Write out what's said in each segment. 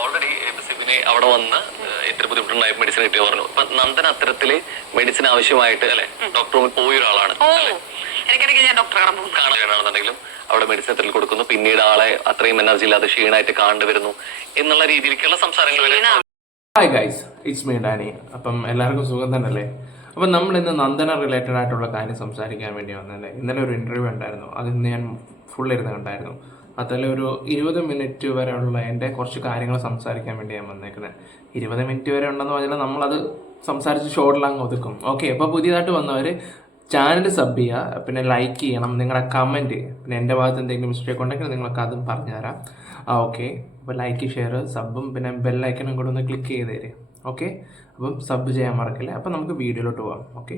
Already സിബിന് അവിടെ വന്ന് ഇത്ര ബുദ്ധിമുട്ടുണ്ടായി? മെഡിസിൻ കിട്ടിയ പറഞ്ഞു. അപ്പൊ നന്ദൻ അത്തരത്തിൽ മെഡിസിൻ ആവശ്യമായിട്ട് അല്ലെ? ഡോക്ടർ പോയ ഒരാളാണ് കാണുകയാണെന്നുണ്ടെങ്കിലും അവിടെ മെഡിസിൻ എത്ര കൊടുക്കുന്നു. പിന്നീട് ആളെ അത്രയും എനർജി ഇല്ലാതെ ക്ഷീണായിട്ട് കാണേണ്ടി വരുന്നു എന്നുള്ള രീതിയിലേക്കുള്ള സംസാരങ്ങൾ hi guys it's me Danny അപ്പം എല്ലാവർക്കും സുഖം തന്നെയല്ലേ? അപ്പം നമ്മൾ ഇന്ന് നന്ദന റിലേറ്റഡ് ആയിട്ടുള്ള കാര്യം സംസാരിക്കാൻ വേണ്ടി വന്നല്ലേ ഇന്നലെ ഒരു ഇന്റർവ്യൂ ഉണ്ടായിരുന്നു. അതിന്ന് ഞാൻ ഫുൾ ഇരുന്ന് കണ്ടായിരുന്നു. അതിൽ ഒരു ഇരുപത് മിനിറ്റ് വരെ ഉള്ള എന്റെ കുറച്ച് കാര്യങ്ങൾ സംസാരിക്കാൻ വേണ്ടി ഞാൻ വന്നേക്കുന്നത് ഇരുപത് മിനിറ്റ് വരെ ഉണ്ടെന്ന് പറഞ്ഞാൽ നമ്മളത് സംസാരിച്ച് ഷോർട്ടിലങ്ങ് ഒതുക്കും. ഓക്കെ അപ്പോൾ പുതിയതായിട്ട് വന്നവർ ചാനൽ സബ് ചെയ്യുക പിന്നെ ലൈക്ക് ചെയ്യണം നിങ്ങളുടെ കമന്റ് പിന്നെ എന്റെ ഭാഗത്ത് എന്തെങ്കിലും മിസ്റ്റേക്ക് ഉണ്ടെങ്കിൽ നിങ്ങൾക്ക് അതും പറഞ്ഞുതരാം. ആ ഓക്കെ അപ്പോൾ ലൈക്ക് ഷെയർ സബും പിന്നെ ബെല്ലൈക്കനും കൂടെ ഒന്ന് ക്ലിക്ക് ചെയ്ത് തരും ഓക്കെ അപ്പം സബ് ചെയ്യാൻ മറക്കില്ല? അപ്പം നമുക്ക് വീഡിയോയിലോട്ട് പോകാം ഓക്കെ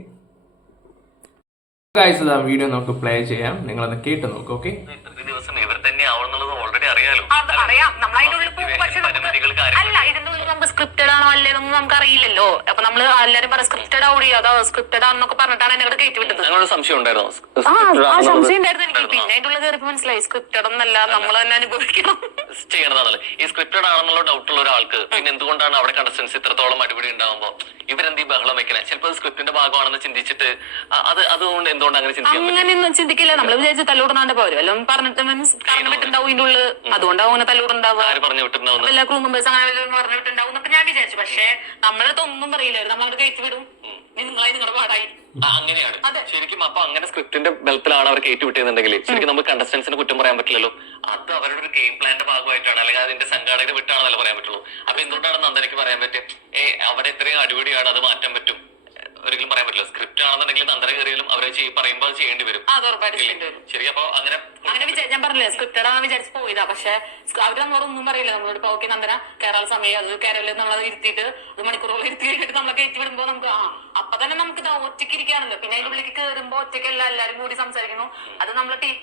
ഗൈസ് ഇതാ വീഡിയോ നമുക്ക് പ്ലേ ചെയ്യാം. നിങ്ങളത് കേട്ട് നോക്കും ഓക്കെ ഇത്രയും ദിവസം ഇവർ തന്നെ ആവണമെന്നുള്ളത് ഓൾറെഡി അറിയാലോ അത് അറിയാം നമ്മൾ അതിന്റെ ഉള്ളിൽ പോകും പക്ഷെ നമുക്ക് പരിമിതികൾ കാര്യം അല്ല ഇതിന്റെ ഉള്ളിൽ നമുക്ക് സ്ക്രിപ്റ്റഡ് ആണോ അല്ലേ അല്ലേന്നൊന്നും നമുക്ക് അറിയില്ലല്ലോ അപ്പൊ നമ്മൾ എല്ലാരും പറയും സ്ക്രിപ്റ്റഡ് ആവുടി അതോ സ്ക്രിപ്റ്റഡ് ആണെന്നൊക്കെ പറഞ്ഞിട്ടാണ് എന്നെ കയറ്റി വിട്ടത് സംശയം ഉണ്ടായിരുന്നു. ആ സംശയം ഉണ്ടായിരുന്നു എനിക്ക്. പിന്നെ അതിന്റെ ഉള്ള കയറിയപ്പോ മനസ്സിലായി. സ്ക്രിപ്റ്റഡ് ഒന്നല്ല നമ്മൾ തന്നെ അനുഭവിക്കണം. ചെയ്യണതാണല്ലോ. ഈ സ്ക്രിപ്റ്റഡ് ആണെന്നുള്ള ഡൗട്ട് ഉള്ള ഒരാൾക്ക് പിന്നെ എന്തുകൊണ്ടാണ് അവിടെ കണ്ടസ്റ്റൻസ് ഇത്രത്തോളം അടിപിടി ഉണ്ടാകുമ്പോ ഇവരെന്ത് ഈ ബഹളം വെക്കണേ? ചിലപ്പോൾ സ്ക്രിപ്റ്റിന്റെ ഭാഗമാണെന്ന് ചിന്തിച്ചിട്ട് അത് അതുകൊണ്ട് എന്തുകൊണ്ട് അങ്ങനെ ചിന്തിക്കാൻ അങ്ങനെയൊന്നും ചിന്തിക്കില്ല. നമ്മൾ വിചാരിച്ചു തല്ലൂടുന്നാണ്ട് പോരും എല്ലാം പറഞ്ഞിട്ട് മീൻസ് പറഞ്ഞു വിട്ടുണ്ടാവും ഇതിന്റെ ഉള്ളിൽ അതുകൊണ്ടാവും അങ്ങനെ തല്ലൂടുണ്ടാവുക ആര് പറഞ്ഞു വിട്ടുണ്ടാവും എല്ലാ ക്രൂ മെമ്പേഴ്സ് അങ്ങനെ പറഞ്ഞു വിട്ടുണ്ടാവും എന്നൊക്കെ ഞാൻ വിചാരിച്ചു. പക്ഷേ നമ്മളിതൊന്നും ഒന്നും പറയില്ലായിരുന്നു നമ്മളങ്ങോട്ട് കയറ്റി വിടും നിങ്ങളായി നിങ്ങളുടെ പാടായി. അങ്ങനെയാണ്. ശരിക്കും അപ്പൊ അങ്ങനെ സ്ക്രിപ്റ്റിന്റെ ബലത്തിലാണ് അവർ കയറ്റി വിട്ടതെന്നുണ്ടെങ്കിൽ ശരിക്കും നമുക്ക് കണ്ടസ്റ്റൻസിന് കുറ്റം പറയാൻ പറ്റില്ലല്ലോ. അത് അവരുടെ ഒരു ഗെയിം പ്ലാന്റെ ഭാഗമായിട്ടാണ്. അല്ലെങ്കിൽ അതിന്റെ സംഘാടകരെ വിട്ടാണെന്നല്ല പറയാൻ പറ്റുള്ളൂ. അപ്പൊ എന്തുകൊണ്ടാണ് നന്ദനയ്ക്ക് പറയാൻ പറ്റും ഏ അവിടെ ഇത്രയും അടിപൊളിയാണ് അത് മാറ്റാൻ പറ്റും. ഒരിക്കലും പറയാൻ പറ്റില്ല. സ്ക്രിപ്റ്റ് ആണെന്നുണ്ടെങ്കിൽ നന്ദന കയറിയാലും അവരെ പറയുമ്പോൾ അത് ചെയ്യേണ്ടി വരും. ശരി അപ്പൊ അങ്ങനെ അങ്ങനെ വിചാരിച്ച ഞാൻ പറഞ്ഞില്ലേ സ്ക്രിപ്റ്റഡ് ആണെന്ന് വിചാരിച്ച് പോയതാ. പക്ഷെ അവർ നമ്മളോട് ഒന്നും പറയില്ല. നമ്മളോട് ഇപ്പൊ ഓക്കെ നന്ദന കേരള സമയം അത് കേരളത്തിൽ നമ്മളത് ഇരുത്തിയിട്ട് അത് മണിക്കൂറുകൾ ഇരുത്തി കഴിഞ്ഞിട്ട് നമ്മളെ കയറ്റി വിടുമ്പോ നമുക്ക് ആ അപ്പൊ തന്നെ നമുക്ക് ഇതാ ഒറ്റയ്ക്ക് ഇരിക്കുകയാണല്ലോ പിന്നെ അതിന്റെ ഉള്ളിലേക്ക് കയറുമ്പോ ഒറ്റയ്ക്കല്ല എല്ലാരും കൂടി സംസാരിക്കുന്നു. അത് നമ്മളെ ടീം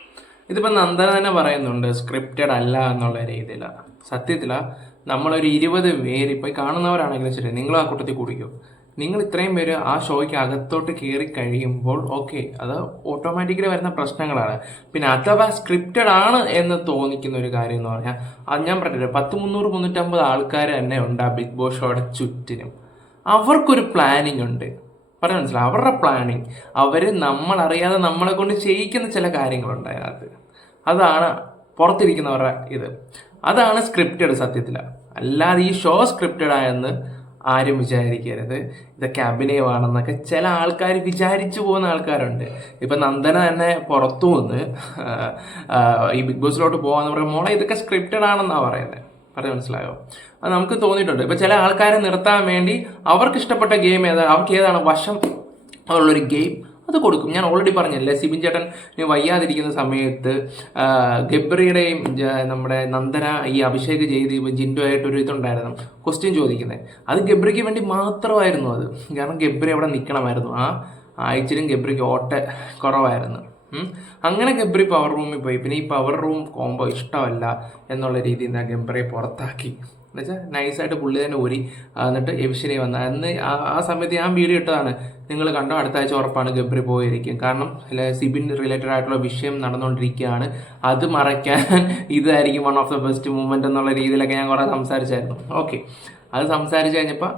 ഇതിപ്പോ നന്ദന തന്നെ പറയുന്നുണ്ട് സ്ക്രിപ്റ്റഡ് അല്ല എന്നുള്ള രീതിയിലാണ് സത്യത്തില നമ്മളൊരു ഇരുപത് പേര് ഇപ്പോൾ കാണുന്നവരാണെങ്കിലും ശരി നിങ്ങൾ ആ കൂട്ടത്തിൽ കുടിക്കും. നിങ്ങൾ ഇത്രയും പേര് ആ ഷോയ്ക്ക് അകത്തോട്ട് കയറി കഴിയുമ്പോൾ ഓക്കെ അത് ഓട്ടോമാറ്റിക്കലി വരുന്ന പ്രശ്നങ്ങളാണ്. പിന്നെ അഥവാ സ്ക്രിപ്റ്റഡ് ആണ് എന്ന് തോന്നിക്കുന്ന ഒരു കാര്യം എന്ന് പറഞ്ഞാൽ അത് ഞാൻ പറഞ്ഞില്ല പത്ത് മുന്നൂറ് മുന്നൂറ്റമ്പത് ആൾക്കാർ തന്നെ ഉണ്ട് ആ ബിഗ് ബോസ് ഷോയുടെ ചുറ്റിനും. അവർക്കൊരു പ്ലാനിങ് ഉണ്ട്. പറഞ്ഞ മനസ്സിലായി? അവരുടെ പ്ലാനിങ് അവർ നമ്മളറിയാതെ നമ്മളെ കൊണ്ട് ചെയ്യിക്കുന്ന ചില കാര്യങ്ങളുണ്ട് അതിനകത്ത്. അതാണ് പുറത്തിരിക്കുന്നവരുടെ ഇത്. അതാണ് സ്ക്രിപ്റ്റഡ് സത്യത്തിൽ അല്ലാതെ ഈ ഷോ സ്ക്രിപ്റ്റഡ് ആയെന്ന് ആരും വിചാരിക്കരുത്. ഇതൊക്കെ അഭിനയമാണെന്നൊക്കെ ചില ആൾക്കാർ വിചാരിച്ചു പോകുന്ന ആൾക്കാരുണ്ട്. ഇപ്പം നന്ദന തന്നെ പുറത്തു വന്ന് ഈ ബിഗ് ബോസിലോട്ട് പോകാന്ന് പറയുമ്പോൾ മോളെ ഇതൊക്കെ സ്ക്രിപ്റ്റഡ് ആണെന്നാണ് പറയുന്നത് പറഞ്ഞ് മനസ്സിലായോ? അത് നമുക്ക് തോന്നിയിട്ടുണ്ട്. ഇപ്പം ചില ആൾക്കാരെ നിർത്താൻ വേണ്ടി അവർക്ക് ഇഷ്ടപ്പെട്ട ഗെയിം ഏതാണ് അവർക്ക് ഏതാണ് വശം? ഉള്ളൊരു ഗെയിം. അത് കൊടുക്കും. ഞാൻ ഓൾറെഡി പറഞ്ഞല്ലേ സിബിൻ ചേട്ടൻ വയ്യാതിരിക്കുന്ന സമയത്ത് ഗബ്രിയുടെയും നമ്മുടെ നന്ദന ഈ അഭിഷേക് ചെയ്ത് ജിൻഡു ആയിട്ടൊരു ഇതുണ്ടായിരുന്നു ക്വസ്റ്റ്യൻ ചോദിക്കുന്നത് അത് ഗബ്രിക്ക് വേണ്ടി മാത്രമായിരുന്നു അത്. കാരണം ഗബ്രി അവിടെ നിൽക്കണമായിരുന്നു ആ ആഴ്ചയിലും ഗബ്രിക്ക് ഓട്ട കുറവായിരുന്നു. അങ്ങനെ ഗബ്രി പവർ റൂമിൽ പോയി. പിന്നെ ഈ പവർ റൂം കോംബോ ഇഷ്ടമല്ല എന്നുള്ള രീതിയിൽ നിന്ന് ഗബ്രിയെ പുറത്താക്കി. എന്നുവെച്ചാൽ നൈസായിട്ട് പുള്ളി തന്നെ ഊരി എന്നിട്ട് എവിഷനെ വന്ന അന്ന് ആ സമയത്ത് ഞാൻ വീഡിയോ ഇട്ടതാണ്. നിങ്ങൾ കണ്ടോ അടുത്ത ആഴ്ച ഉറപ്പാണ് ഗബ്രി പോയിരിക്കും. കാരണം സിബിൻ റിലേറ്റഡ് ആയിട്ടുള്ള വിഷയം നടന്നുകൊണ്ടിരിക്കുകയാണ് അത് മറയ്ക്കാൻ ഇതായിരിക്കും one of the best movement എന്നുള്ള രീതിയിലൊക്കെ ഞാൻ കുറേ സംസാരിച്ചായിരുന്നു. ഓക്കെ അത് സംസാരിച്ച് കഴിഞ്ഞപ്പോൾ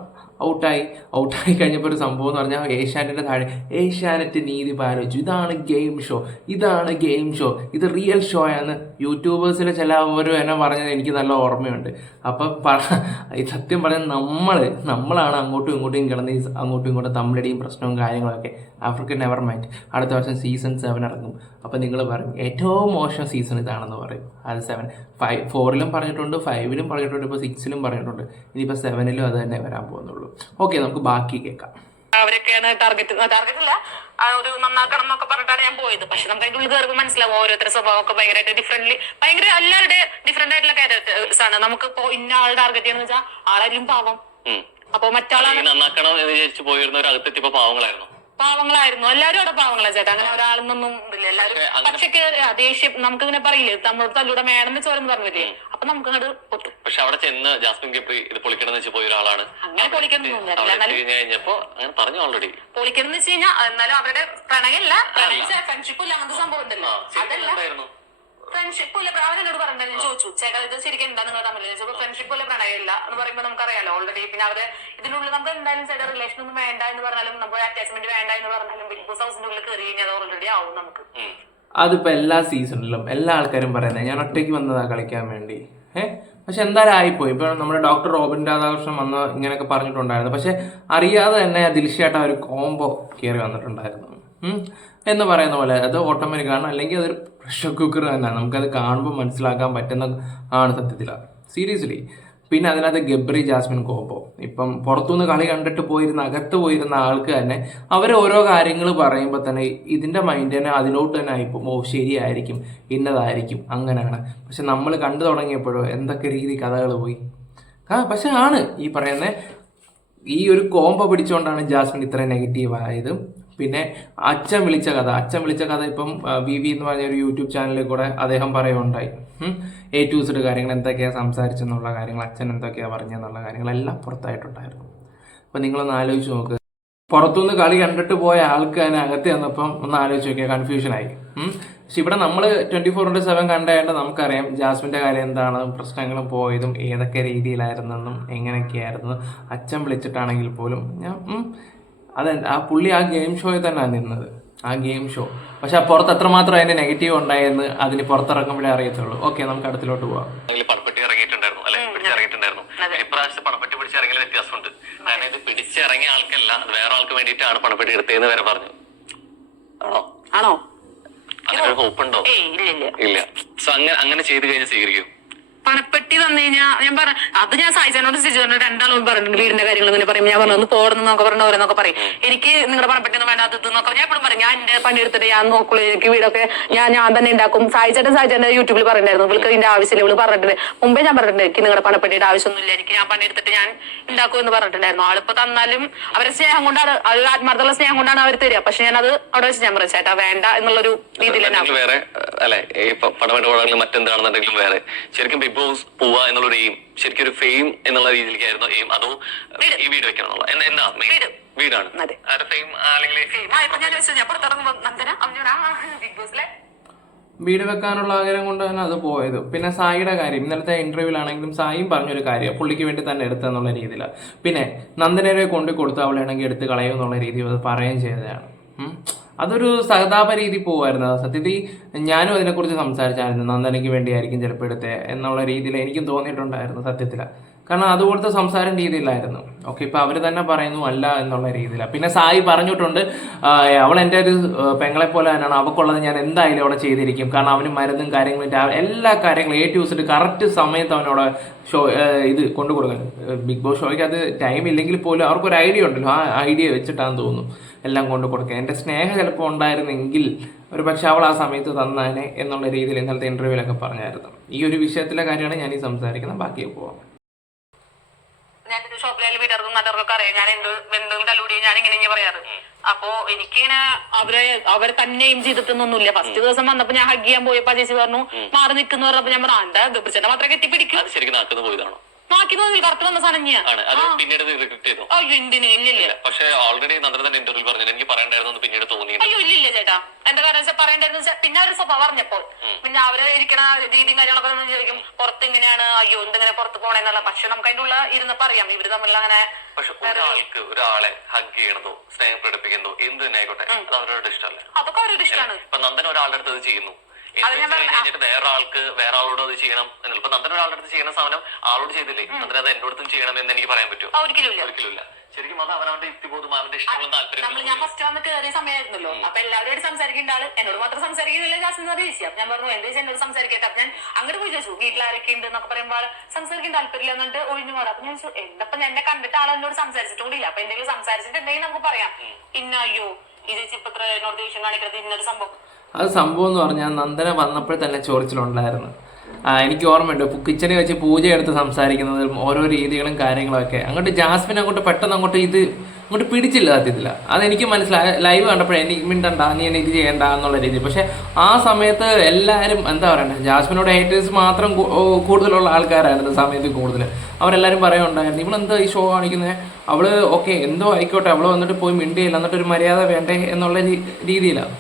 ഔട്ടായി ഔട്ടായി കഴിഞ്ഞപ്പോൾ ഒരു സംഭവം എന്ന് പറഞ്ഞാൽ ഏഷ്യാനെറ്റിന്റെ താഴെ ഏഷ്യാനെറ്റ് നീതി പാലോചിച്ചു ഇതാണ് ഗെയിം ഷോ ഇതാണ് ഗെയിം ഷോ ഇത് റിയൽ ഷോ ആണ് യൂട്യൂബേഴ്സിലെ അവരും എന്നെ പറഞ്ഞത് എനിക്ക് നല്ല ഓർമ്മയുണ്ട്. അപ്പം സത്യം പറഞ്ഞാൽ നമ്മൾ നമ്മളാണ് അങ്ങോട്ടും ഇങ്ങോട്ടും കിടന്ന് അങ്ങോട്ടും ഇങ്ങോട്ടും തമ്മിലടിയും പ്രശ്നവും കാര്യങ്ങളൊക്കെ. ആഫ്രിക്കൻ നെവർ മൈൻഡ് അടുത്ത വർഷം സീസൺ സെവൻ ഇറങ്ങും. അപ്പം നിങ്ങൾ പറയും ഏറ്റവും മോശം സീസൺ ഇതാണെന്ന് പറയും. അത് സെവൻ ഫൈവ് ഫോറിലും പറഞ്ഞിട്ടുണ്ട് ഫൈവിലും പറഞ്ഞിട്ടുണ്ട് ഇപ്പോൾ സിക്സിലും പറഞ്ഞിട്ടുണ്ട്. ഇനിയിപ്പോൾ സെവനിലും അത് തന്നെ വരാൻ പോകുന്നുള്ളൂ. ഓക്കെ നമുക്ക് ബാക്കി കേൾക്കാം. അവരൊക്കെയാണ് ടാർഗറ്റ് ടാർഗറ്റ് അല്ല ഒരു നന്നാക്കണം എന്നൊക്കെ പറഞ്ഞിട്ടാണ് ഞാൻ പോയത്. പക്ഷെ നമുക്ക് അതിന്റെ ഉള്ളിൽ കയറുമ്പോൾ മനസ്സിലാവും ഓരോരുത്തരുടെ സ്വഭാവം ഒക്കെ ഭയങ്കരമായിട്ട് ഡിഫറെന്റ്ലി ഭയങ്കര എല്ലാവരുടെ ഡിഫറെന്റ് ആയിട്ടുള്ള ക്യാരക്ടേഴ്സ് ആണ്. നമുക്ക് ഇപ്പോ ഇന്ന ആൾ ടാർഗറ്റ് ചെയ്യുന്ന വെച്ചാൽ ആളായിരിക്കും പാവം. അപ്പൊ മറ്റാളാണ് നന്നാക്കണം എന്ന് വിചാരിച്ചു പോയിരുന്ന ഒരു അകത്തെത്തിപ്പോ പാവങ്ങളായിരുന്നു. പാവങ്ങളായിരുന്നു. എല്ലാരും അവിടെ പാവങ്ങളാ ചേട്ടാ. അങ്ങനെ ഒരാളെന്നൊന്നും ഇല്ല. എല്ലാരും പക്ഷേ ദേഷ്യം നമുക്ക് ഇങ്ങനെ പറയില്ലേ? നമ്മളോട് തല്ലൂടെ മേഡം ചോരം പറഞ്ഞില്ലേ? അപ്പൊ നമുക്ക് അങ്ങോട്ട് പൊട്ടും. പക്ഷെ അവിടെ ചെന്ന് ജാസ്മിൻ കെപ്പി ഇത് പൊളിക്കണം വെച്ച് പോയ ഒരാളാണ്. അങ്ങനെ പൊളിക്കണം കഴിഞ്ഞപ്പോ അങ്ങനെ പറഞ്ഞു ഓൾറെഡി പൊളിക്കണം വെച്ച് കഴിഞ്ഞാൽ എന്നാലും അവരുടെ പ്രണയല്ല പ്രണയം. ഫ്രണ്ട്ഷിപ്പ് ഇല്ല അങ്ങനത്തെ സംഭവം ഉണ്ടല്ലോ. അതല്ല. ഫ്രണ്ട്ഷിപ്പ് പോലെ അവൻ എന്നോട് പറഞ്ഞത് ഞാൻ ചോദിച്ചു ചേട്ടാ ഇത് ശരിക്കും എന്താ നിങ്ങൾ തമ്മിൽ? ചോദിച്ചപ്പോൾ ഫ്രണ്ട്ഷിപ്പ് പോലെ പ്രണയമില്ല എന്ന് പറയുമ്പോൾ നമുക്കറിയാലോ ഓൾറെഡി പിന്നെ അവർ ഇതിനുള്ളിൽ നമുക്ക് എന്തായാലും ചേട്ടാ റിലേഷൻ ഒന്നും വേണ്ട എന്ന് പറഞ്ഞാലും നമുക്ക് അറ്റാച്ച്മെന്റ് വേണ്ട എന്ന് പറഞ്ഞാലും ബിഗ് ബോസ് ഹൗസിന്റെ ഉള്ളിൽ കയറി കഴിഞ്ഞാൽ അത് ഓൾറെഡി ആവും നമുക്ക്. അതിപ്പോ അതിപ്പോൾ എല്ലാ സീസണിലും എല്ലാ ആൾക്കാരും പറയുന്നത് ഞാൻ ഒറ്റയ്ക്ക് വന്നതാ കളിക്കാൻ വേണ്ടി. ഏ? പക്ഷെ എന്തായാലും ആയിപ്പോയി. ഇപ്പൊ നമ്മുടെ ഡോക്ടർ റോബിൻ രാധാകൃഷ്ണൻ വന്ന് ഇങ്ങനെയൊക്കെ പറഞ്ഞിട്ടുണ്ടായിരുന്നു. പക്ഷെ അറിയാതെ തന്നെ ദിൽഷയായിട്ട് ആ ഒരു കോംബോ കയറി വന്നിട്ടുണ്ടായിരുന്നു. എന്ന് പറയുന്ന പോലെ അത് ഓട്ടോമാറ്റിക് ആണ്. അല്ലെങ്കിൽ അതൊരു പ്രഷർ കുക്കർ തന്നെയാണ്. നമുക്കത് കാണുമ്പോൾ മനസ്സിലാക്കാൻ പറ്റുന്ന ആണ് സത്യത്തിൽ. സീരിയസ്ലി പിന്നെ അതിനകത്ത് ഗബ്രി ജാസ്മിൻ കോമ്പോ ഇപ്പം പുറത്തുനിന്ന് കളി കണ്ടിട്ട് പോയിരുന്ന അകത്ത് പോയിരുന്ന ആൾക്ക് തന്നെ അവർ ഓരോ കാര്യങ്ങൾ പറയുമ്പോൾ തന്നെ ഇതിന്റെ മൈൻഡ് തന്നെ അതിലോട്ട് തന്നെ ആയിപ്പോൾ ഓ ശരിയായിരിക്കും. ഇന്നതായിരിക്കും. അങ്ങനെയാണ്. പക്ഷെ നമ്മൾ കണ്ടു തുടങ്ങിയപ്പോഴോ എന്തൊക്കെ രീതി കഥകൾ പോയി. ആ പക്ഷെ ആണ് ഈ പറയുന്നത് ഈ ഒരു കോമ്പോ പിടിച്ചുകൊണ്ടാണ് ജാസ്മിൻ ഇത്ര നെഗറ്റീവ് ആയത്. പിന്നെ അച്ഛൻ വിളിച്ച കഥ. അച്ഛൻ വിളിച്ച കഥ ഇപ്പം വി വി എന്ന് പറഞ്ഞ ഒരു യൂട്യൂബ് ചാനലിൽ കൂടെ അദ്ദേഹം പറയുകയുണ്ടായി. എ ടു സെഡ് കാര്യങ്ങൾ എന്തൊക്കെയാണ് സംസാരിച്ചെന്നുള്ള കാര്യങ്ങൾ അച്ഛൻ എന്തൊക്കെയാണ് പറഞ്ഞെന്നുള്ള കാര്യങ്ങളെല്ലാം പുറത്തായിട്ടുണ്ടായിരുന്നു. അപ്പം നിങ്ങളൊന്ന് ആലോചിച്ച് നോക്ക്. പുറത്തുനിന്ന് കളി കണ്ടിട്ട് പോയ ആൾക്ക് അതിനകത്ത് ചെന്നപ്പം ഒന്ന് ആലോചിച്ച് നോക്കിയാൽ കൺഫ്യൂഷനായി പക്ഷെ ഇവിടെ നമ്മൾ ട്വന്റി ഫോർ ഇന്റു സെവൻ കണ്ടായിട്ട് നമുക്കറിയാം ജാസ്മിന്റെ കാര്യം എന്താണ് പ്രശ്നങ്ങളും പോയതും ഏതൊക്കെ രീതിയിലായിരുന്നെന്നും എങ്ങനെയൊക്കെയായിരുന്നു. അച്ഛൻ വിളിച്ചിട്ടാണെങ്കിൽ പോലും ഞാൻ അതെ ആ പുള്ളി ആ ഗെയിം ഷോയിൽ തന്നെയാണ് നിന്നത്. ആ ഗെയിം ഷോ. പക്ഷെ ആ പുറത്ത് എത്രമാത്രം അതിന്റെ നെഗറ്റീവ് ഉണ്ടായെന്ന് അതിന് പുറത്തിറങ്ങുമ്പോഴേ അറിയത്തുള്ളൂ. ഓക്കെ നമുക്ക് അടുത്തിലോട്ട് പോവാം. അതിൽ പണപ്പെട്ടി ഇറങ്ങിയിട്ടുണ്ടായിരുന്നു. അല്ലെ? പിടിച്ചിറങ്ങിയിട്ടുണ്ടായിരുന്നു. ഇപ്രാവശ്യത്തെ പണപ്പെട്ടി പിടിച്ചിറങ്ങിയ വ്യത്യാസമുണ്ട്. കാരണം ഇത് പിടിച്ചിറങ്ങിയ ആൾക്കല്ല വേറെ ആൾക്ക് വേണ്ടിയിട്ടാണ് പണപ്പെട്ടി എടുത്തതെന്ന് വരെ പറഞ്ഞു. ആണോ? ആണോ? ഹോപ്പ് ഉണ്ടോ? ഏയ് ഇല്ല ഇല്ല. ഇല്ല. സോ അങ്ങനെ അങ്ങനെ ചെയ്ത് കഴിഞ്ഞാൽ സ്വീകരിക്കും. പണപ്പെട്ടി തന്നു കഴിഞ്ഞാൽ ഞാൻ പറ അത് ഞാൻ സായിച്ചാനോട് സിജുവിനോട് രണ്ടാളും പറഞ്ഞിട്ടുണ്ട് വീടിന്റെ കാര്യങ്ങൾ ഇങ്ങനെ പറയും. ഞാൻ പറഞ്ഞു ഒന്ന് പോടുന്നു നോക്കെ പറഞ്ഞു ഓരോന്നൊക്കെ പറയും. എനിക്ക് നിങ്ങളുടെ പണപ്പെട്ടി ഒന്നും വേണ്ട അത് നോക്കാം ഞാൻ എപ്പോഴും പറയും ഞാൻ എന്റെ പണി എടുത്തിട്ട് ഞാൻ നോക്കുള്ളൂ എനിക്ക് വീടൊക്കെ ഞാൻ ഞാൻ തന്നെ ഉണ്ടാക്കും. സായിച്ചേട്ടൻ സായിച്ചേട്ടൻ യൂട്യൂബിൽ പറഞ്ഞിട്ടുണ്ടായിരുന്നു. ഇവൾക്ക് ഇതിന്റെ ആവശ്യമില്ല ഇവൾ പറഞ്ഞിട്ടുണ്ട്. മുമ്പേ ഞാൻ പറഞ്ഞിട്ടുണ്ട് എനിക്ക് നിങ്ങളുടെ പണപ്പെട്ടിയുടെ ആവശ്യമൊന്നുമില്ല എനിക്ക് ഞാൻ പണി എടുത്തിട്ട് ഞാൻ ഉണ്ടാക്കും എന്ന് പറഞ്ഞിട്ടുണ്ടായിരുന്നു. ആളിപ്പോ തന്നാലും അവരെ സ്നേഹം കൊണ്ടാണ് അത് ആത്മാർത്ഥമുള്ള സ്നേഹം കൊണ്ടാണ് അവർ തരിക പക്ഷെ ഞാൻ അത് അവിടെ വെച്ച് ഞാൻ പറഞ്ഞു ചേട്ടാ വേണ്ട എന്നുള്ളൊരു രീതിയിൽ വേറെ അല്ലെ ഈ പ- പണമിടപാടുകൾ മറ്റെന്താണെന്നുണ്ടെങ്കിലും വേറെ. ശരിക്കും ബിഗ് ബോസ് പോവുക എന്നുള്ളൊരു എയിം ശരിക്കും ഒരു ഫെയിം എന്നുള്ള രീതിയിലേക്കായിരുന്നു എയിം അതോ ഈ വീട്. വെക്കണം എന്നുള്ള എന്താ. വീടാണ്. ഫെയിം അല്ലെങ്കിൽ ബിഗ് ബോസിലെ വീട് വെക്കാനുള്ള ആഗ്രഹം കൊണ്ട് തന്നെ അത് പോയത്. പിന്നെ സായിയുടെ കാര്യം. ഇന്നലത്തെ ഇന്റർവ്യൂവിലാണെങ്കിലും സായിയും പറഞ്ഞൊരു കാര്യം പുള്ളിക്ക് വേണ്ടി തന്നെ എടുത്തെന്നുള്ള രീതിയിലാണ് പിന്നെ നന്ദനരെ കൊണ്ടു കൊടുത്ത് അവളാണെങ്കിൽ എടുത്ത് കളയും എന്നുള്ള രീതിയിൽ അത് പറയുകയും ചെയ്തതാണ്. ഉം. അതൊരു സഹതാപ രീതി പോവായിരുന്നു സത്യത്തിൽ ഞാനും അതിനെക്കുറിച്ച് സംസാരിച്ചായിരുന്നു. നന്ദനയ്ക്ക് വേണ്ടിയായിരിക്കും ചിലപ്പോൾ എന്നുള്ള രീതിയിൽ എനിക്കും തോന്നിയിട്ടുണ്ടായിരുന്നു സത്യത്തിൽ കാരണം അതുപോലത്തെ സംസാരം രീതിയിലായിരുന്നു. ഓക്കെ ഇപ്പൊ അവർ തന്നെ പറയുന്നു അല്ല എന്നുള്ള രീതിയിലാണ് പിന്നെ സായി പറഞ്ഞിട്ടുണ്ട് അവൾ എന്റെ ഒരു പെങ്ങളെ പോലെ തന്നെയാണ്. അവക്കുള്ളത് ഞാൻ എന്തായാലും അവിടെ ചെയ്തിരിക്കും. കാരണം അവന് മരുന്നും കാര്യങ്ങളും എല്ലാ കാര്യങ്ങളും എ ടു കറക്റ്റ് സമയത്ത് അവനവിടെ ഷോ ഇത് കൊണ്ടു കൊടുക്കാൻ. ബിഗ് ബോസ് ഷോയ്ക്ക് അത് ടൈം ഇല്ലെങ്കിൽ പോലും അവർക്കൊരു ഐഡിയ ഉണ്ടല്ലോ. ആ ഐഡിയ വെച്ചിട്ടാന്ന് തോന്നുന്നു എല്ലാം കൊണ്ടു കൊടുക്കുക എന്റെ സ്നേഹം ചിലപ്പോൾ ഉണ്ടായിരുന്നെങ്കിൽ ഒരു പക്ഷെ അവൾ ആ സമയത്ത് തന്നാനെ എന്നുള്ള രീതിയിൽ ഇന്നലത്തെ ഇന്റർവ്യൂവിലൊക്കെ പറഞ്ഞായിരുന്നു. ഈ ഒരു വിഷയത്തിലെ കാര്യമാണ് ഞാൻ ഈ സംസാരിക്കുന്നത്. ബാക്കി പോവാം. ഞാൻ ഷോപ്പിലായാലും വീട്ടുകാർക്കും നാട്ടുകാർക്കൊക്കെ അറിയാം. ഞാൻ എന്ത് എന്തും തല്ലൂടി ഞാൻ ഇങ്ങനെ ഇങ്ങനെ പറയാറ് അപ്പൊ എനിക്കിങ്ങനെ അവരെ അവരെ തന്നെയും ചെയ്തിട്ടൊന്നുമില്ല ഫസ്റ്റ് ദിവസം വന്നപ്പോ ഞാൻ ഹഗ് ചെയ്യാൻ പോയപ്പോ ചേച്ചി പറഞ്ഞു മാറി നിൽക്കുന്നു പറഞ്ഞപ്പോ ഞാൻ പറഞ്ഞു "ആ, എന്താ ഗബ്രിച്ചന്റെ മാത്രമേ കെട്ടിപ്പിടിക്കും? ശരിക്കും നാക്കുന്ന പോയതാണോ? തോന്നി പിന്നീട് പക്ഷെ ഓൾറെഡി നന്ദന തന്നെ ഇന്റർവ്യൂ പറഞ്ഞു എനിക്ക് പറയണ്ടായിരുന്നു പിന്നീട് തോന്നി ചേട്ടാ എന്താ കാരണം വെച്ചാൽ പറയേണ്ടതെന്ന് വെച്ചാൽ പിന്നെ അവർ സ്വഭാവം പറഞ്ഞപ്പോൾ പിന്നെ അവർ ഇരിക്കണ രീതിയും കാര്യങ്ങളൊക്കെ ഒന്ന് ചോദിക്കും പുറത്ത് ഇങ്ങനെയാണ്? അയ്യോ എന്തിങ്ങനെ പുറത്ത് പോണെന്നുള്ള പക്ഷെ നമുക്ക് അതിന്റെ ഉള്ള ഇരുന്നപ്പോ അറിയാം ഇവർ തമ്മിലുള്ള അങ്ങനെ പക്ഷെ ഒരാൾക്ക് ഒരാളെ ഹഗ് ചെയ്യണതോ സ്നേഹം പ്രകടിപ്പിക്കുന്നതോ എന്ത് തന്നെ ആയിക്കോട്ടെ അത് അവരോട് ഇഷ്ടമല്ല. അതൊക്കെ അവരുടെ ഇഷ്ടമാണ്. ഇപ്പൊ നന്ദൻ ഒരാളുടെ അടുത്ത് അത് ചെയ്യുന്നു. കഴിഞ്ഞിട്ട് വേറെ ആൾക്ക് വേറെ ആളോട് അത് ചെയ്യണം. ഇപ്പൊ നന്ദൻ ഒരാളുടെ അടുത്ത് ചെയ്യുന്ന സാധനം ആളോട് ചെയ്തില്ലേ? നന്ദൻ അത് എന്റെ അടുത്തും ചെയ്യണം എന്ന് എനിക്ക് പറയാൻ പറ്റുമോ? ഒരിക്കലും ശരിക്കും അത് അവനവന്റെ യുക്തിബോധം അവന്റെ ഇഷ്ടമുള്ള നമ്മൾ ഞാൻ ഫസ്റ്റ് വന്ന് കയറിയ സമയമായിരുന്നല്ലോ. അപ്പൊ എല്ലാവരോടും സംസാരിക്കേണ്ട ആൾ എന്നോട് മാത്രം സംസാരിക്കുന്നില്ല ജാസ്മിൻ എന്ന് ചോദിച്ചു. ഞാൻ പറഞ്ഞു എന്താ എന്നോട് സംസാരിക്കട്ടെ അപ്പൊ ഞാൻ അങ്ങോട്ട് പോയി ചോദിച്ചു വീട്ടിൽ ആരൊക്കെ ഉണ്ട്? എന്നൊക്കെ പറയുമ്പോൾ സംസാരിക്കാൻ താല്പര്യമില്ല എന്നിട്ട് ഒഴിഞ്ഞു മാറാം. അപ്പൊ ഞാൻ ചോദിച്ചു എന്തപ്പം എന്നെ കണ്ടിട്ട് ആൾ എന്നോട് സംസാരിച്ചിട്ടുകൂടിയില്ല? അപ്പൊ എന്തെങ്കിലും സംസാരിച്ചിട്ട് എന്തെങ്കിലും നമുക്ക് പറയാം. ഇന്ന അയ്യോ ഈ ചേച്ചി ഇപ്പൊ ഇത്ര എന്നോട് ദേഷ്യം കാണിക്കുന്നത് ഇന്നൊരു സംഭവം. അത് സംഭവം എന്ന് പറഞ്ഞാൽ നന്ദന വന്നപ്പോൾ തന്നെ ചോറിച്ചിലുണ്ടായിരുന്നു. എനിക്ക് ഓർമ്മയുണ്ട്. കിച്ചണിൽ വെച്ച് പൂജ എടുത്ത് സംസാരിക്കുന്നതും ഓരോ രീതികളും കാര്യങ്ങളൊക്കെ. അങ്ങോട്ട് ജാസ്മിൻ അങ്ങോട്ട് പെട്ടെന്ന് അങ്ങോട്ട് ഇത് അങ്ങോട്ട് പിടിച്ചില്ല സത്യത്തില്ല അതെനിക്ക് മനസ്സിലായി. ലൈവ് കണ്ടപ്പോഴേ എനിക്ക് മിണ്ടണ്ട നീ എനിക്ക് ചെയ്യണ്ട എന്നുള്ള രീതി. പക്ഷെ ആ സമയത്ത് എല്ലാവരും എന്താ പറയണ്ടേ ജാസ്മിനോട് ഹേറ്റേഴ്സ് മാത്രം കൂടുതലുള്ള ആൾക്കാരായിരുന്നു സമയത്ത് കൂടുതൽ അവരെല്ലാവരും പറയുന്നുണ്ടായിരുന്നു ഇവളെന്താ ഈ ഷോ കാണിക്കുന്നത് അവൾ ഓക്കെ എന്തോ ആയിക്കോട്ടെ അവൾ വന്നിട്ട് പോയി മിണ്ടിയില്ല എന്നിട്ട് ഒരു മര്യാദ വേണ്ടേ എന്നുള്ള രീതിയിലാണ്